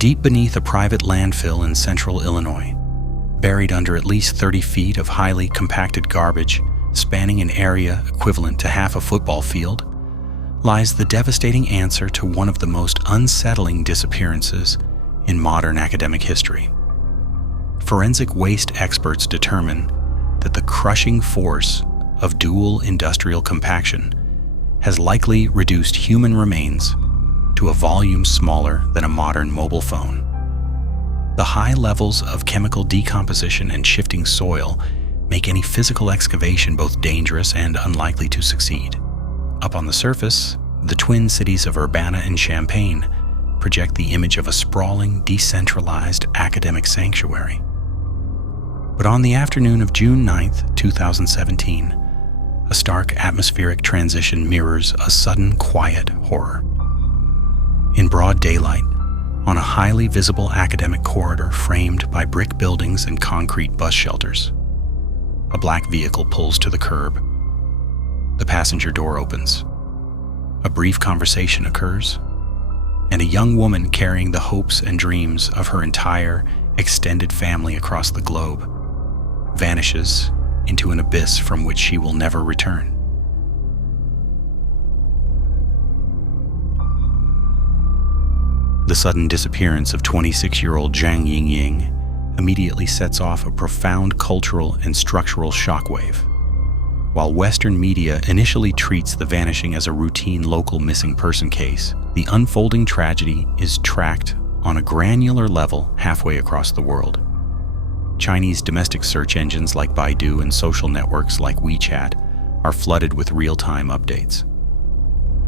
Deep beneath a private landfill in central Illinois, buried under at least 30 feet of highly compacted garbage spanning an area equivalent to half a football field, lies the devastating answer to one of the most unsettling disappearances in modern academic history. Forensic waste experts determine that the crushing force of dual industrial compaction has likely reduced human remains to a volume smaller than a modern mobile phone. The high levels of chemical decomposition and shifting soil make any physical excavation both dangerous and unlikely to succeed. Up on the surface, the twin cities of Urbana and Champaign project the image of a sprawling, decentralized academic sanctuary. But on the afternoon of June 9, 2017, a stark atmospheric transition mirrors a sudden quiet horror. In broad daylight, on a highly visible academic corridor framed by brick buildings and concrete bus shelters, a black vehicle pulls to the curb. The passenger door opens. A brief conversation occurs, and a young woman carrying the hopes and dreams of her entire extended family across the globe vanishes into an abyss from which she will never return. The sudden disappearance of 26-year-old Zhang Yingying immediately sets off a profound cultural and structural shockwave. While Western media initially treats the vanishing as a routine local missing person case, the unfolding tragedy is tracked on a granular level halfway across the world. Chinese domestic search engines like Baidu and social networks like WeChat are flooded with real-time updates.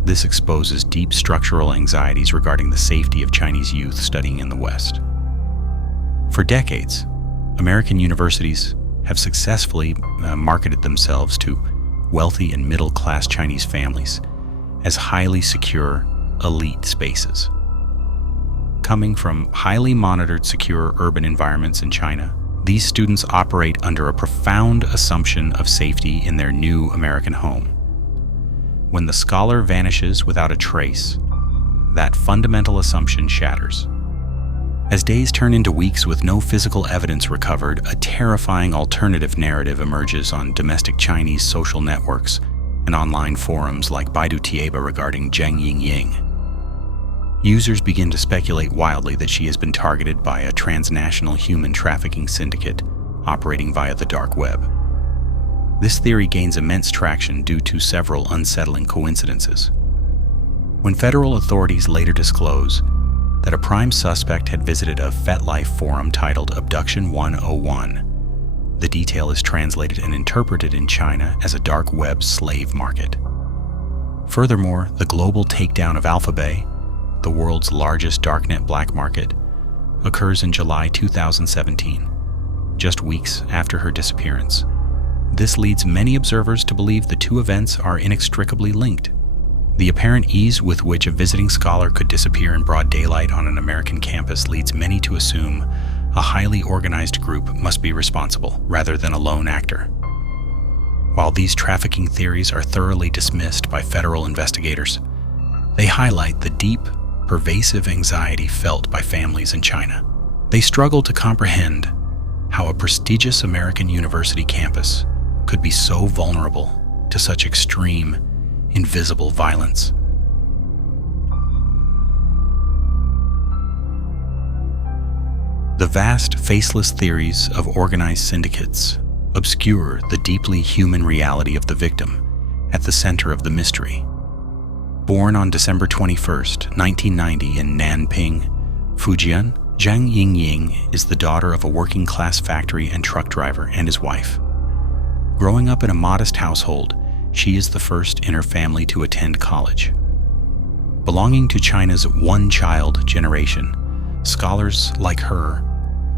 This exposes deep structural anxieties regarding the safety of Chinese youth studying in the West. For decades, American universities have successfully marketed themselves to wealthy and middle-class Chinese families as highly secure, elite spaces. Coming from highly monitored, secure urban environments in China, these students operate under a profound assumption of safety in their new American home. When the scholar vanishes without a trace, that fundamental assumption shatters. As days turn into weeks with no physical evidence recovered, a terrifying alternative narrative emerges on domestic Chinese social networks and online forums like Baidu Tieba regarding Zhang Yingying. Users begin to speculate wildly that she has been targeted by a transnational human trafficking syndicate operating via the dark web. This theory gains immense traction due to several unsettling coincidences. When federal authorities later disclose that a prime suspect had visited a FetLife forum titled Abduction 101, the detail is translated and interpreted in China as a dark web slave market. Furthermore, the global takedown of Alphabet, the world's largest darknet black market, occurs in July 2017, just weeks after her disappearance. This leads many observers to believe the two events are inextricably linked. The apparent ease with which a visiting scholar could disappear in broad daylight on an American campus leads many to assume a highly organized group must be responsible, rather than a lone actor. While these trafficking theories are thoroughly dismissed by federal investigators, they highlight the deep, pervasive anxiety felt by families in China. They struggle to comprehend how a prestigious American university campus could be so vulnerable to such extreme, invisible violence. The vast, faceless theories of organized syndicates obscure the deeply human reality of the victim at the center of the mystery. Born on December 21, 1990 in Nanping, Fujian, Zhang Yingying is the daughter of a working-class factory and truck driver and his wife. Growing up in a modest household, she is the first in her family to attend college. Belonging to China's one-child generation, scholars like her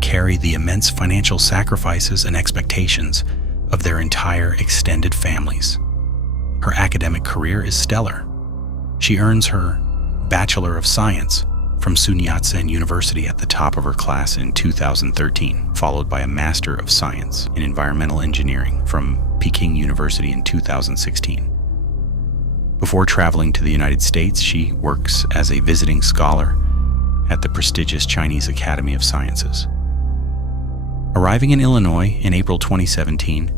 carry the immense financial sacrifices and expectations of their entire extended families. Her academic career is stellar. She earns her Bachelor of Science from Sun Yat-sen University at the top of her class in 2013, followed by a Master of Science in Environmental Engineering from Peking University in 2016. Before traveling to the United States, she works as a visiting scholar at the prestigious Chinese Academy of Sciences. Arriving in Illinois in April 2017,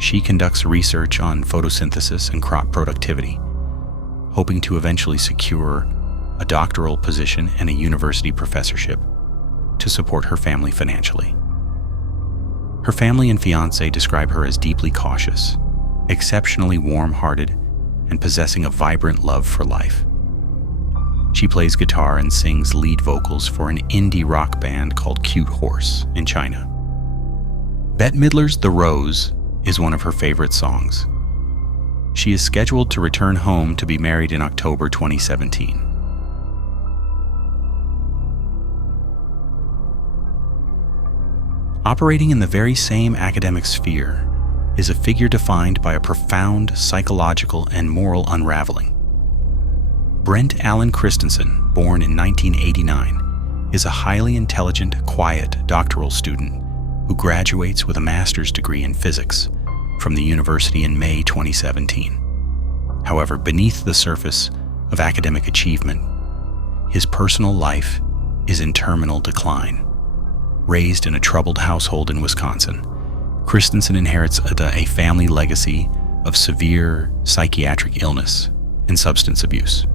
she conducts research on photosynthesis and crop productivity, hoping to eventually secure a doctoral position and a university professorship to support her family financially. Her family and fiancé describe her as deeply cautious, exceptionally warm-hearted, and possessing a vibrant love for life. She plays guitar and sings lead vocals for an indie rock band called Cute Horse in China. Bette Midler's The Rose is one of her favorite songs. She is scheduled to return home to be married in October 2017. Operating in the very same academic sphere is a figure defined by a profound psychological and moral unraveling. Brent Alan Christensen, born in 1989, is a highly intelligent, quiet doctoral student who graduates with a master's degree in physics from the university in May 2017. However, beneath the surface of academic achievement, his personal life is in terminal decline. Raised in a troubled household in Wisconsin, Christensen inherits a family legacy of severe psychiatric illness and substance abuse.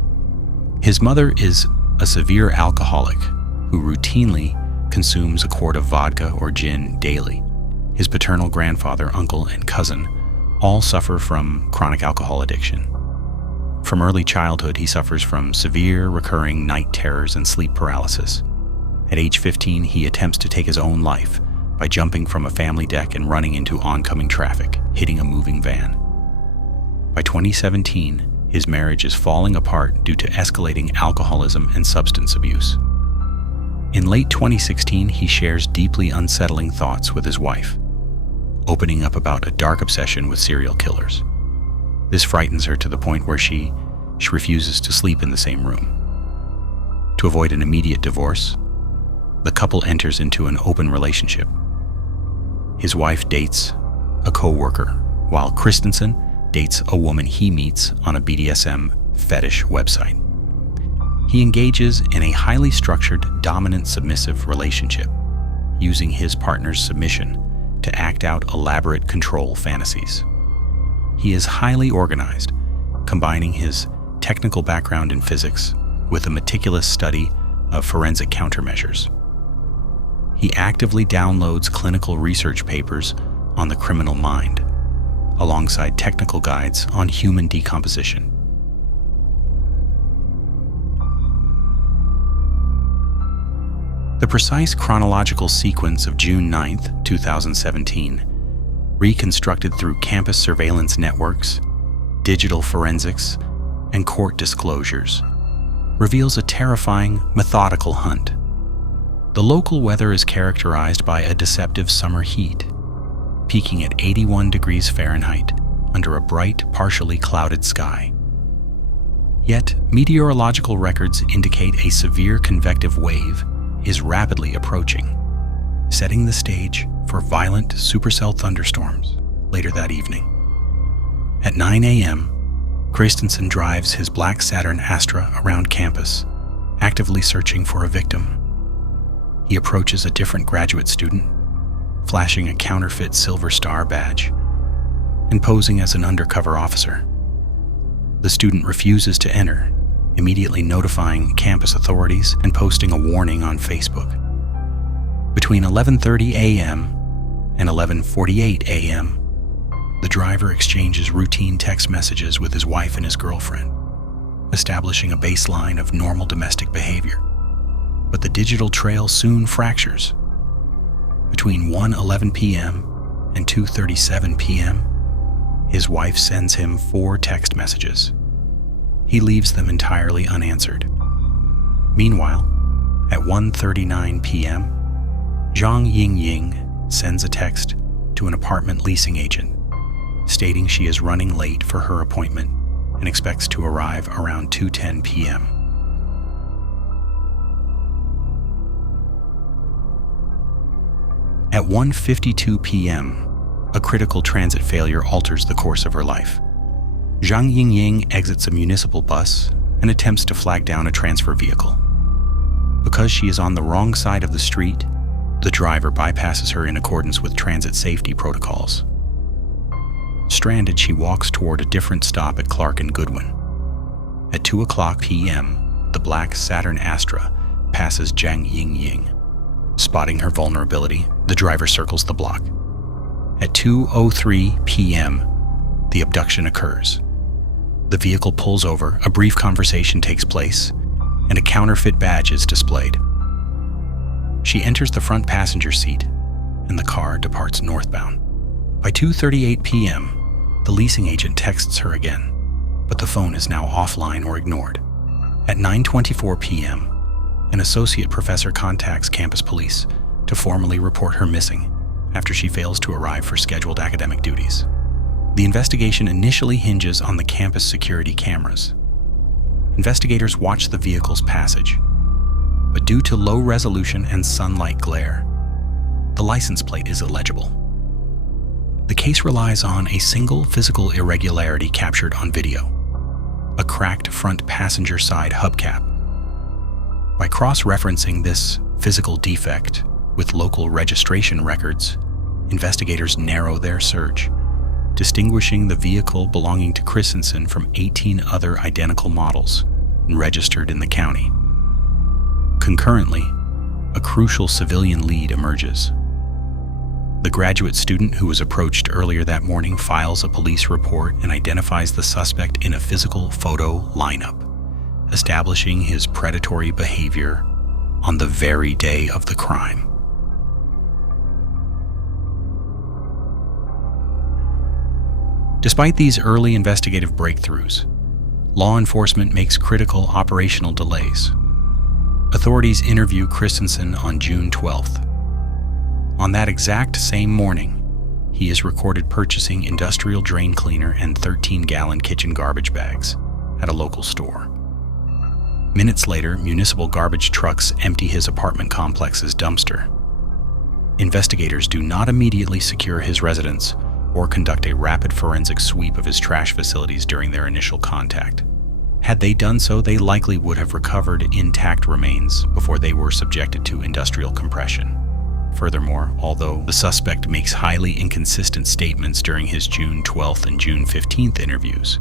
His mother is a severe alcoholic who routinely consumes a quart of vodka or gin daily. His paternal grandfather, uncle, and cousin all suffer from chronic alcohol addiction. From early childhood, he suffers from severe recurring night terrors and sleep paralysis. At age 15, he attempts to take his own life by jumping from a family deck and running into oncoming traffic, hitting a moving van. By 2017, his marriage is falling apart due to escalating alcoholism and substance abuse. In late 2016, he shares deeply unsettling thoughts with his wife, opening up about a dark obsession with serial killers. This frightens her to the point where she refuses to sleep in the same room. To avoid an immediate divorce, the couple enters into an open relationship. His wife dates a co-worker, while Christensen dates a woman he meets on a BDSM fetish website. He engages in a highly structured, dominant, submissive relationship, using his partner's submission to act out elaborate control fantasies. He is highly organized, combining his technical background in physics with a meticulous study of forensic countermeasures. He actively downloads clinical research papers on the criminal mind, alongside technical guides on human decomposition. The precise chronological sequence of June 9, 2017, reconstructed through campus surveillance networks, digital forensics, and court disclosures, reveals a terrifying, methodical hunt. The local weather is characterized by a deceptive summer heat, peaking at 81 degrees Fahrenheit under a bright, partially clouded sky. Yet, meteorological records indicate a severe convective wave is rapidly approaching, setting the stage for violent supercell thunderstorms later that evening. At 9 a.m., Christensen drives his black Saturn Astra around campus, actively searching for a victim. He approaches a different graduate student, flashing a counterfeit Silver Star badge and posing as an undercover officer. The student refuses to enter, immediately notifying campus authorities and posting a warning on Facebook. Between 11:30 a.m. and 11:48 a.m., the driver exchanges routine text messages with his wife and his girlfriend, establishing a baseline of normal domestic behavior. But the digital trail soon fractures. Between 1:11 p.m. and 2:37 p.m., his wife sends him 4 text messages. He leaves them entirely unanswered. Meanwhile, at 1:39 p.m., Zhang Yingying sends a text to an apartment leasing agent, stating she is running late for her appointment and expects to arrive around 2:10 p.m. At 1:52 p.m., a critical transit failure alters the course of her life. Zhang Yingying exits a municipal bus and attempts to flag down a transfer vehicle. Because she is on the wrong side of the street, the driver bypasses her in accordance with transit safety protocols. Stranded, she walks toward a different stop at Clark and Goodwin. At 2:00 p.m., the black Saturn Astra passes Zhang Yingying. Spotting her vulnerability, the driver circles the block. At 2:03 p.m., the abduction occurs. The vehicle pulls over, a brief conversation takes place, and a counterfeit badge is displayed. She enters the front passenger seat, and the car departs northbound. By 2:38 p.m., the leasing agent texts her again, but the phone is now offline or ignored. At 9:24 p.m., an associate professor contacts campus police to formally report her missing after she fails to arrive for scheduled academic duties. The investigation initially hinges on the campus security cameras. Investigators watch the vehicle's passage, but due to low resolution and sunlight glare, the license plate is illegible. The case relies on a single physical irregularity captured on video: a cracked front passenger side hubcap. By cross-referencing this physical defect with local registration records, investigators narrow their search, distinguishing the vehicle belonging to Christensen from 18 other identical models registered in the county. Concurrently, a crucial civilian lead emerges. The graduate student who was approached earlier that morning files a police report and identifies the suspect in a physical photo lineup, establishing his predatory behavior on the very day of the crime. Despite these early investigative breakthroughs, law enforcement makes critical operational delays. Authorities interview Christensen on June 12th. On that exact same morning, he is recorded purchasing industrial drain cleaner and 13-gallon kitchen garbage bags at a local store. Minutes later, municipal garbage trucks empty his apartment complex's dumpster. Investigators do not immediately secure his residence or conduct a rapid forensic sweep of his trash facilities during their initial contact. Had they done so, they likely would have recovered intact remains before they were subjected to industrial compression. Furthermore, although the suspect makes highly inconsistent statements during his June 12th and June 15th interviews,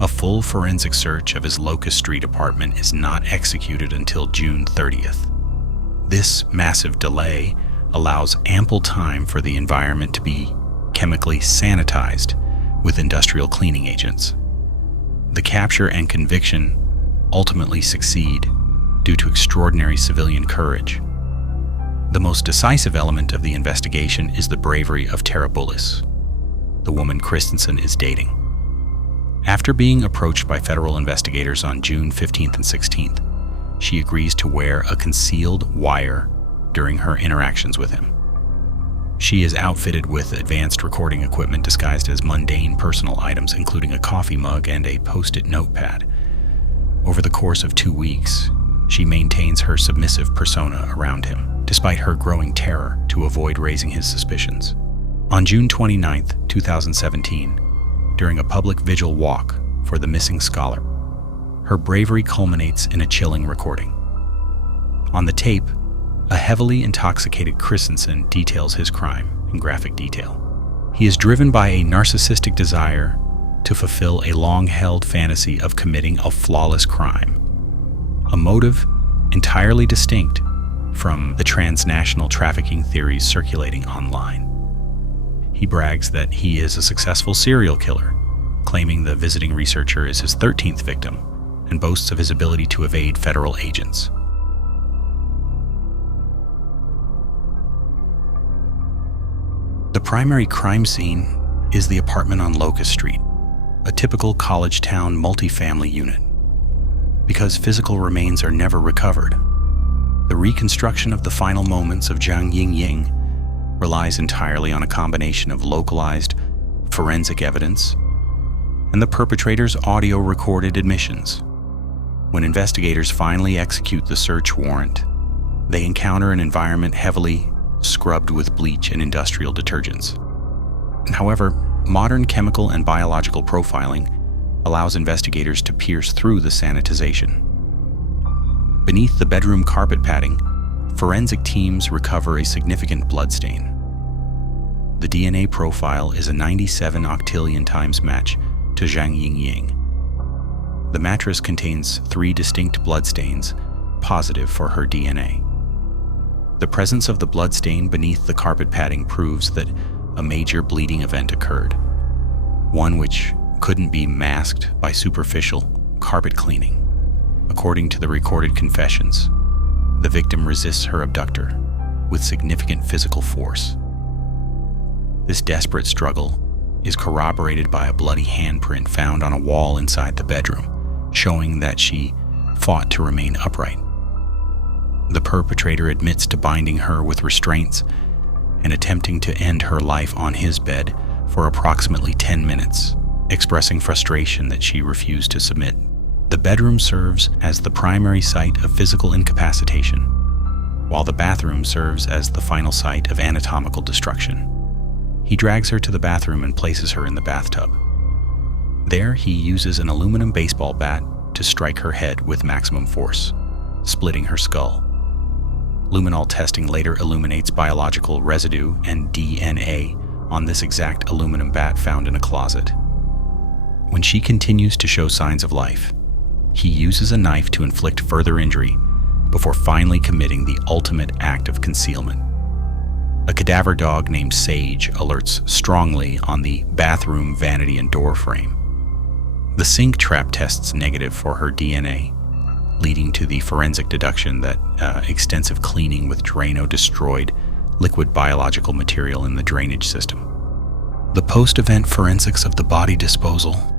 a full forensic search of his Locust Street apartment is not executed until June 30th. This massive delay allows ample time for the environment to be chemically sanitized with industrial cleaning agents. The capture and conviction ultimately succeed due to extraordinary civilian courage. The most decisive element of the investigation is the bravery of Tara Bullis, the woman Christensen is dating. After being approached by federal investigators on June 15th and 16th, she agrees to wear a concealed wire during her interactions with him. She is outfitted with advanced recording equipment disguised as mundane personal items, including a coffee mug and a post-it notepad. Over the course of 2 weeks, she maintains her submissive persona around him, despite her growing terror, to avoid raising his suspicions. On June 29th, 2017, during a public vigil walk for the missing scholar, her bravery culminates in a chilling recording. On the tape, a heavily intoxicated Christensen details his crime in graphic detail. He is driven by a narcissistic desire to fulfill a long-held fantasy of committing a flawless crime, a motive entirely distinct from the transnational trafficking theories circulating online. He brags that he is a successful serial killer, claiming the visiting researcher is his 13th victim, and boasts of his ability to evade federal agents. The primary crime scene is the apartment on Locust Street, a typical college town multifamily unit. Because physical remains are never recovered, the reconstruction of the final moments of Zhang Yingying relies entirely on a combination of localized forensic evidence and the perpetrator's audio-recorded admissions. When investigators finally execute the search warrant, they encounter an environment heavily scrubbed with bleach and industrial detergents. However, modern chemical and biological profiling allows investigators to pierce through the sanitization. Beneath the bedroom carpet padding, forensic teams recover a significant bloodstain. The DNA profile is a 97 octillion times match to Zhang Yingying. The mattress contains 3 distinct bloodstains, positive for her DNA. The presence of the bloodstain beneath the carpet padding proves that a major bleeding event occurred, one which couldn't be masked by superficial carpet cleaning. According to the recorded confessions, the victim resists her abductor with significant physical force. This desperate struggle is corroborated by a bloody handprint found on a wall inside the bedroom, showing that she fought to remain upright. The perpetrator admits to binding her with restraints and attempting to end her life on his bed for approximately 10 minutes, expressing frustration that she refused to submit. The bedroom serves as the primary site of physical incapacitation, while the bathroom serves as the final site of anatomical destruction. He drags her to the bathroom and places her in the bathtub. There, he uses an aluminum baseball bat to strike her head with maximum force, splitting her skull. Luminol testing later illuminates biological residue and DNA on this exact aluminum bat found in a closet. When she continues to show signs of life, he uses a knife to inflict further injury before finally committing the ultimate act of concealment. A cadaver dog named Sage alerts strongly on the bathroom vanity and door frame. The sink trap tests negative for her DNA, leading to the forensic deduction that extensive cleaning with Drano destroyed liquid biological material in the drainage system. The post-event forensics of the body disposal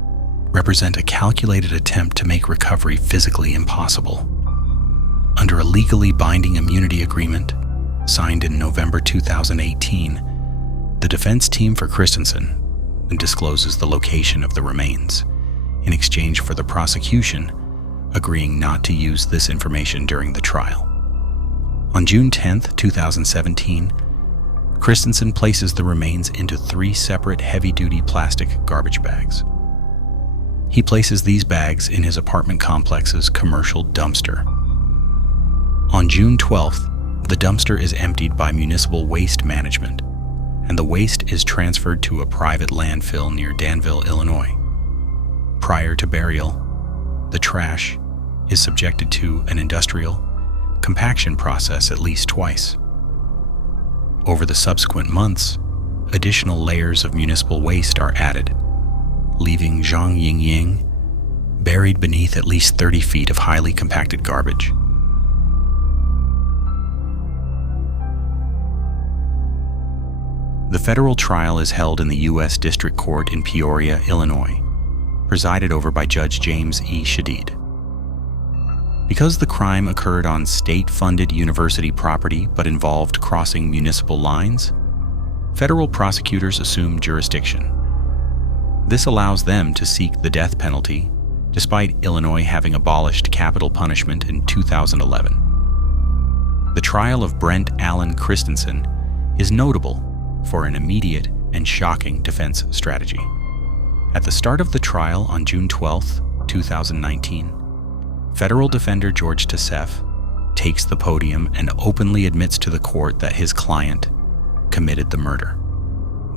represent a calculated attempt to make recovery physically impossible. Under a legally binding immunity agreement signed in November 2018, the defense team for Christensen discloses the location of the remains, in exchange for the prosecution agreeing not to use this information during the trial. On June 10, 2017, Christensen places the remains into 3 separate heavy-duty plastic garbage bags. He places these bags in his apartment complex's commercial dumpster. On June 12th, the dumpster is emptied by Municipal Waste Management, and the waste is transferred to a private landfill near Danville, Illinois. Prior to burial, the trash is subjected to an industrial compaction process at least twice. Over the subsequent months, additional layers of municipal waste are added, leaving Zhang Yingying buried beneath at least 30 feet of highly compacted garbage. The federal trial is held in the U.S. District Court in Peoria, Illinois, presided over by Judge James E. Shadid. Because the crime occurred on state-funded university property but involved crossing municipal lines, federal prosecutors assume jurisdiction. This allows them to seek the death penalty, despite Illinois having abolished capital punishment in 2011. The trial of Brent Allen Christensen is notable for an immediate and shocking defense strategy. At the start of the trial on June 12, 2019, federal defender George Tassef takes the podium and openly admits to the court that his client committed the murder.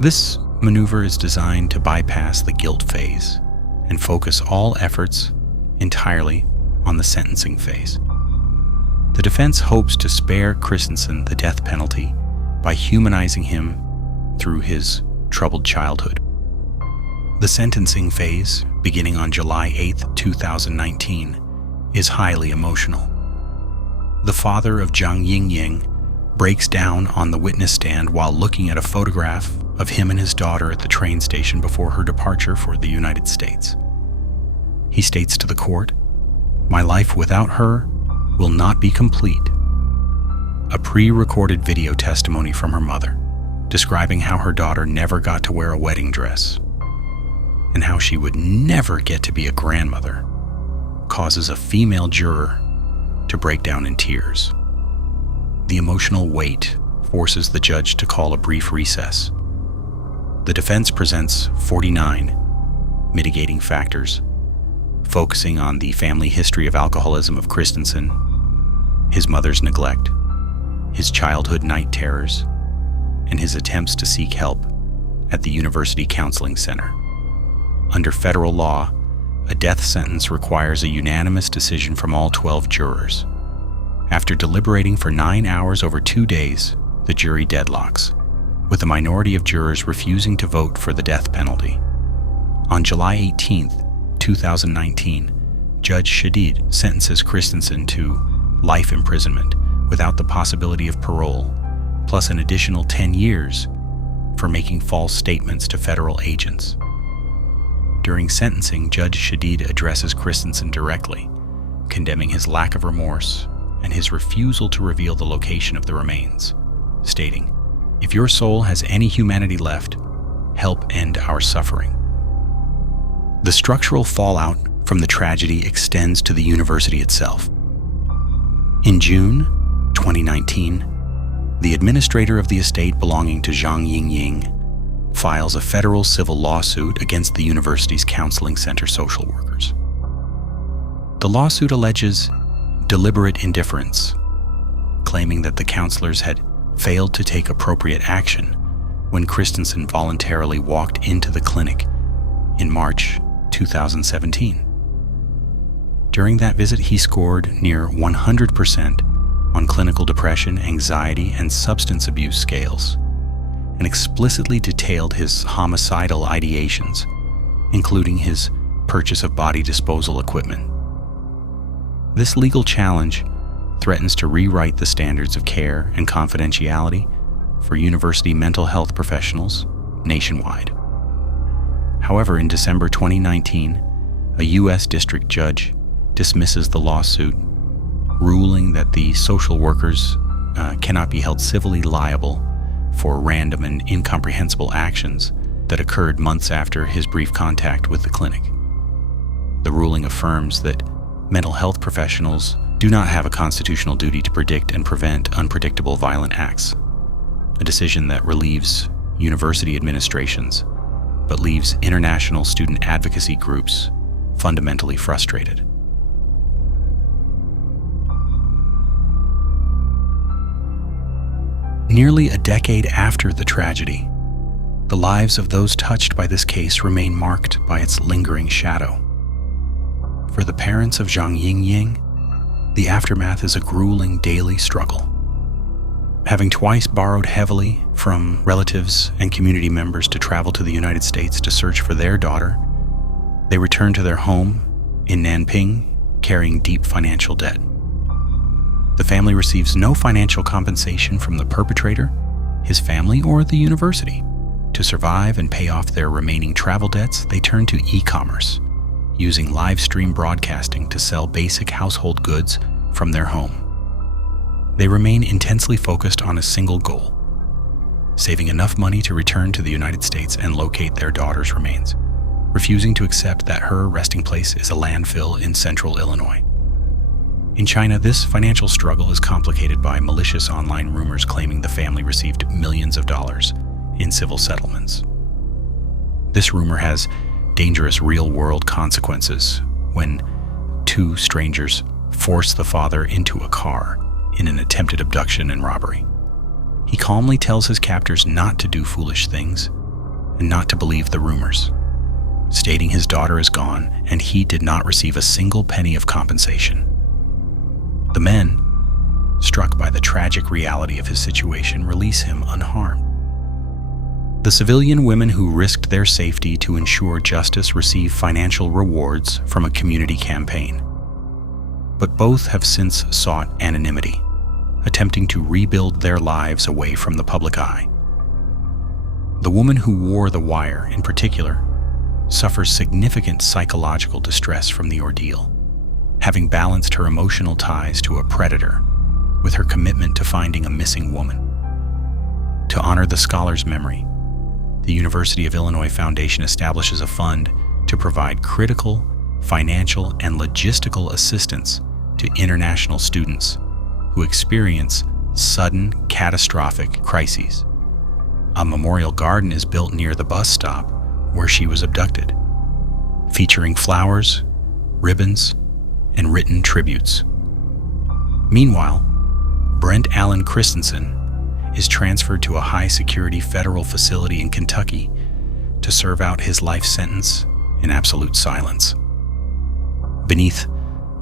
This maneuver is designed to bypass the guilt phase and focus all efforts entirely on the sentencing phase. The defense hopes to spare Christensen the death penalty by humanizing him through his troubled childhood. The sentencing phase, beginning on July 8, 2019, is highly emotional. The father of Zhang Yingying breaks down on the witness stand while looking at a photograph of him and his daughter at the train station before her departure for the United States. He states to the court, "My life without her will not be complete." A pre-recorded video testimony from her mother, describing how her daughter never got to wear a wedding dress and how she would never get to be a grandmother, causes a female juror to break down in tears. The emotional weight forces the judge to call a brief recess. The defense presents 49 mitigating factors, focusing on the family history of alcoholism of Christensen, his mother's neglect, his childhood night terrors, and his attempts to seek help at the University Counseling Center. Under federal law, a death sentence requires a unanimous decision from all 12 jurors. After deliberating for 9 hours over 2 days, the jury deadlocks, with a minority of jurors refusing to vote for the death penalty. On July 18, 2019, Judge Shadid sentences Christensen to life imprisonment without the possibility of parole, plus an additional 10 years for making false statements to federal agents. During sentencing, Judge Shadid addresses Christensen directly, condemning his lack of remorse and his refusal to reveal the location of the remains, stating, "If your soul has any humanity left, help end our suffering." The structural fallout from the tragedy extends to the university itself. In June 2019, the administrator of the estate belonging to Zhang Yingying files a federal civil lawsuit against the university's counseling center social workers. The lawsuit alleges deliberate indifference, claiming that the counselors had failed to take appropriate action when Christensen voluntarily walked into the clinic in March 2017. During that visit, he scored near 100% on clinical depression, anxiety, and substance abuse scales, and explicitly detailed his homicidal ideations, including his purchase of body disposal equipment. This legal challenge threatens to rewrite the standards of care and confidentiality for university mental health professionals nationwide. However, in December 2019, a U.S. district judge dismisses the lawsuit, ruling that the social workers cannot be held civilly liable for random and incomprehensible actions that occurred months after his brief contact with the clinic. The ruling affirms that mental health professionals do not have a constitutional duty to predict and prevent unpredictable violent acts, a decision that relieves university administrations but leaves international student advocacy groups fundamentally frustrated. Nearly a decade after the tragedy, the lives of those touched by this case remain marked by its lingering shadow. For the parents of Zhang Yingying, the aftermath is a grueling daily struggle. Having twice borrowed heavily from relatives and community members to travel to the United States to search for their daughter, they return to their home in Nanping carrying deep financial debt. The family receives no financial compensation from the perpetrator, his family, or the university. To survive and pay off their remaining travel debts, they turn to e-commerce, using live stream broadcasting to sell basic household goods from their home. They remain intensely focused on a single goal: saving enough money to return to the United States and locate their daughter's remains, refusing to accept that her resting place is a landfill in central Illinois. In China, this financial struggle is complicated by malicious online rumors claiming the family received millions of dollars in civil settlements. This rumor has dangerous real-world consequences when two strangers force the father into a car in an attempted abduction and robbery. He calmly tells his captors not to do foolish things and not to believe the rumors, stating his daughter is gone and he did not receive a single penny of compensation. The men, struck by the tragic reality of his situation, release him unharmed. The civilian women who risked their safety to ensure justice receive financial rewards from a community campaign. But both have since sought anonymity, attempting to rebuild their lives away from the public eye. The woman who wore the wire, in particular, suffers significant psychological distress from the ordeal, having balanced her emotional ties to a predator with her commitment to finding a missing woman. To honor the scholar's memory, the University of Illinois Foundation establishes a fund to provide critical, financial, and logistical assistance to international students who experience sudden, catastrophic crises. A memorial garden is built near the bus stop where she was abducted, featuring flowers, ribbons, and written tributes. Meanwhile, Brent Allen Christensen is transferred to a high-security federal facility in Kentucky to serve out his life sentence in absolute silence. Beneath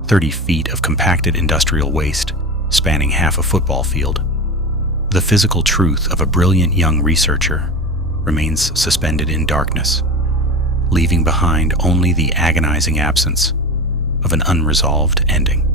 30 feet of compacted industrial waste spanning half a football field, the physical truth of a brilliant young researcher remains suspended in darkness, leaving behind only the agonizing absence of an unresolved ending.